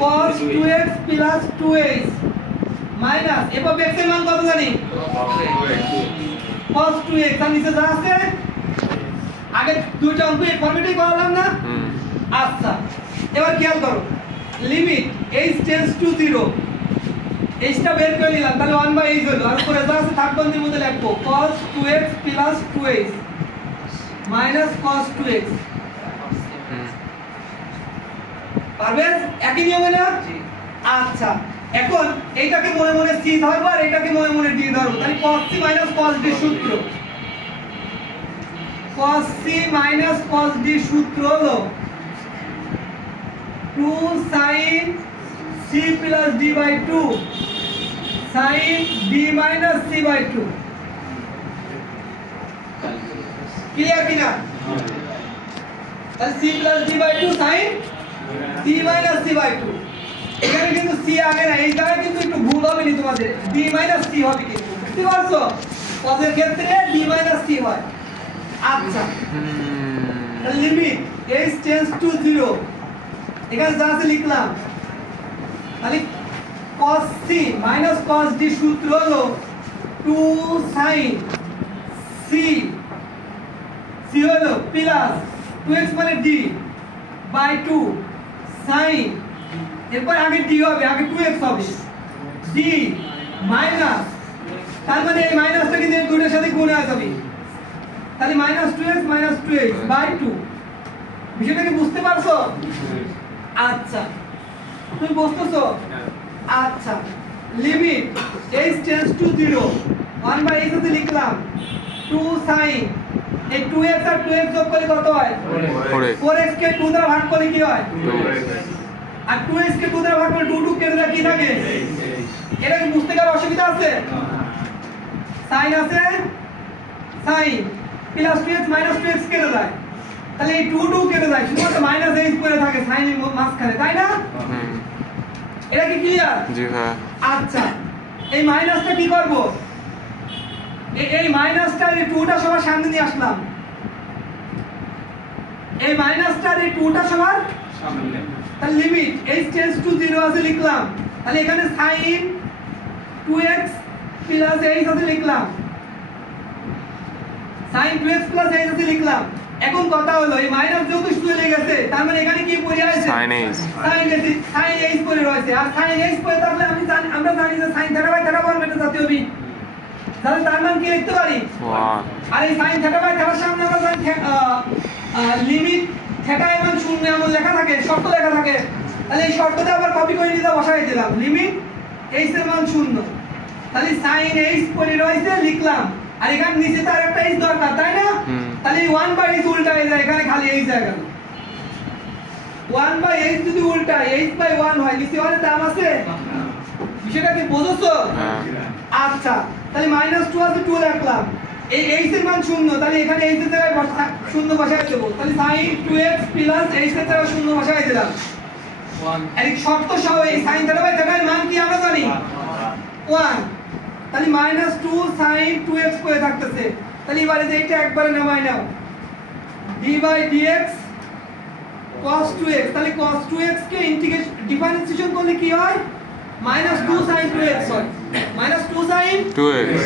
cos 2x plus 2h minus এবার x এর মান কত জানি cos 2x আর নিচে যা আছে আগে দুইটা অঙ্ক এই ফরম্যাটেই করলাম না আচ্ছা এবার খেয়াল করো limit h tends to 0 h টা বের করে নিলাম তাহলে 1/h হলো আর উপরে যা আছে থার্ড বন্ধের মধ্যে লিখবো cos 2x plus 2h minus cos 2x পারবে একই নিয়মে না আচ্ছা এখন এইটাকে মনে মনে c ধরবো আর এটাকে মনে মনে d ধরবো তাহলে cos c minus cos d সূত্র cos c minus cos d সূত্র হলো 2 sin c plus d by 2 sin d minus c by 2 clear কিনা তাহলে c plus d by 2 sin d minus c by 2 এখানে কিন্তু c আগে না এই জায়গায় কিন্তু একটু ভুল হবে নি তোমাদের d minus c হবে কিন্তু বুঝতে পারছো cos এর ক্ষেত্রে d minus c হয় আচ্ছা লিমিট h টেন্ডস টু 0 এখানে যা আছে লিখলাম তাহলে cos c minus cos d সূত্র হলো 2 sin c c হলো প্লাস 2x মানে d by 2 sin এরপর আগে d হবে আগে 2x হবে d মাইনাস তার মানে এই মাইনাসটা কি এই দুটোর সাথে গুণ হয়ে যাবে তাহলে -2x 2x by 2 বিষয়টা কি বুঝতে পারছো আচ্ছা তুমি বুঝতেছো আচ্ছা limit h tends to 0 1/h তে লিখলাম 2 sin এই 2x আর 2x যোগ করলে কত হয় 4x কে 2 দ্বারা ভাগ করলে কি হয় 2x আর 2x কে 2 দ্বারা ভাগ করলে 2 কেটে যায় কি থাকে এটা কি বুঝতে কার অসুবিধা আছে sin আছে sin plus 2x minus 2x কেটে যায় তাহলে এই 2 কেটে যায় শুধুমাত্র মাইনাস h পড়ে থাকে sin এর মাঝখানে তাই না এটা কি ক্লিয়ার জি হ্যাঁ আচ্ছা এই মাইনাসটা কি করব এই মাইনাসটা এই 2টা সবার সামনে নিয়ে আসলাম এই মাইনাসটা এই 2টা সবার সামনে তাহলে লিমিট h টেন্ডস টু 0 আছে লিখলাম তাহলে এখানে sin 2x প্লাস h আছে লিখলাম sin 2x প্লাস h আছে লিখলাম এখন কথা হলো এই মাইনাস যেহেতু চলে গেছে তার মানে এখানে কি পড়ে আছে sin h পড়ে রয়েছে আর sin h পড়ে থাকলে আমরা জানি যে sin θ বাই θ ফরম্যাটে যেতে হবে তাহলে তার মান কি লিখতে পারি 1 আর এই sin θ বাই θ এর সামনে আমরা জানি লিমিট θ এর মান 0 এমন লেখা থাকে শর্ত লেখা থাকে তাহলে এই শর্তটা আবার কপি করে নিতে বসাই দিলাম লিমিট h এর মান 0 তাহলে sin h পড়ে রয়েছে লিখলাম আর এখানে নিচে তার একটা h দরকার তাই না তাহলে 1/h উল্টা হয়ে যায় এখানে খালি h জায়গা 1/h যদি উল্টা h/1 হয় নিচে ওর দাম আছে বিষয়টা কি বুঝছো আচ্ছা তাহলে -2 আছে 2 রাখলাম এই h এর মান 0 তাহলে এখানে h এর জায়গায় 0 বসাই দেব তাহলে sin 2x h এর জায়গায় 0 বসাই দিলাম 1 এই শর্ত সহ এই sin θ বাই θ এর মান কি আমরা জানি 1 তাহলে -2 sin 2x করে থাকতেছে তাহলে এবারে যে এটা একবারে নামাই নাও d by dx cos 2x তাহলে cos 2x কে ইন্টিগ্রেশন ডিফারেন্সিয়েশন করলে কি হয় -2 sin 2x হয় -2 sin 2x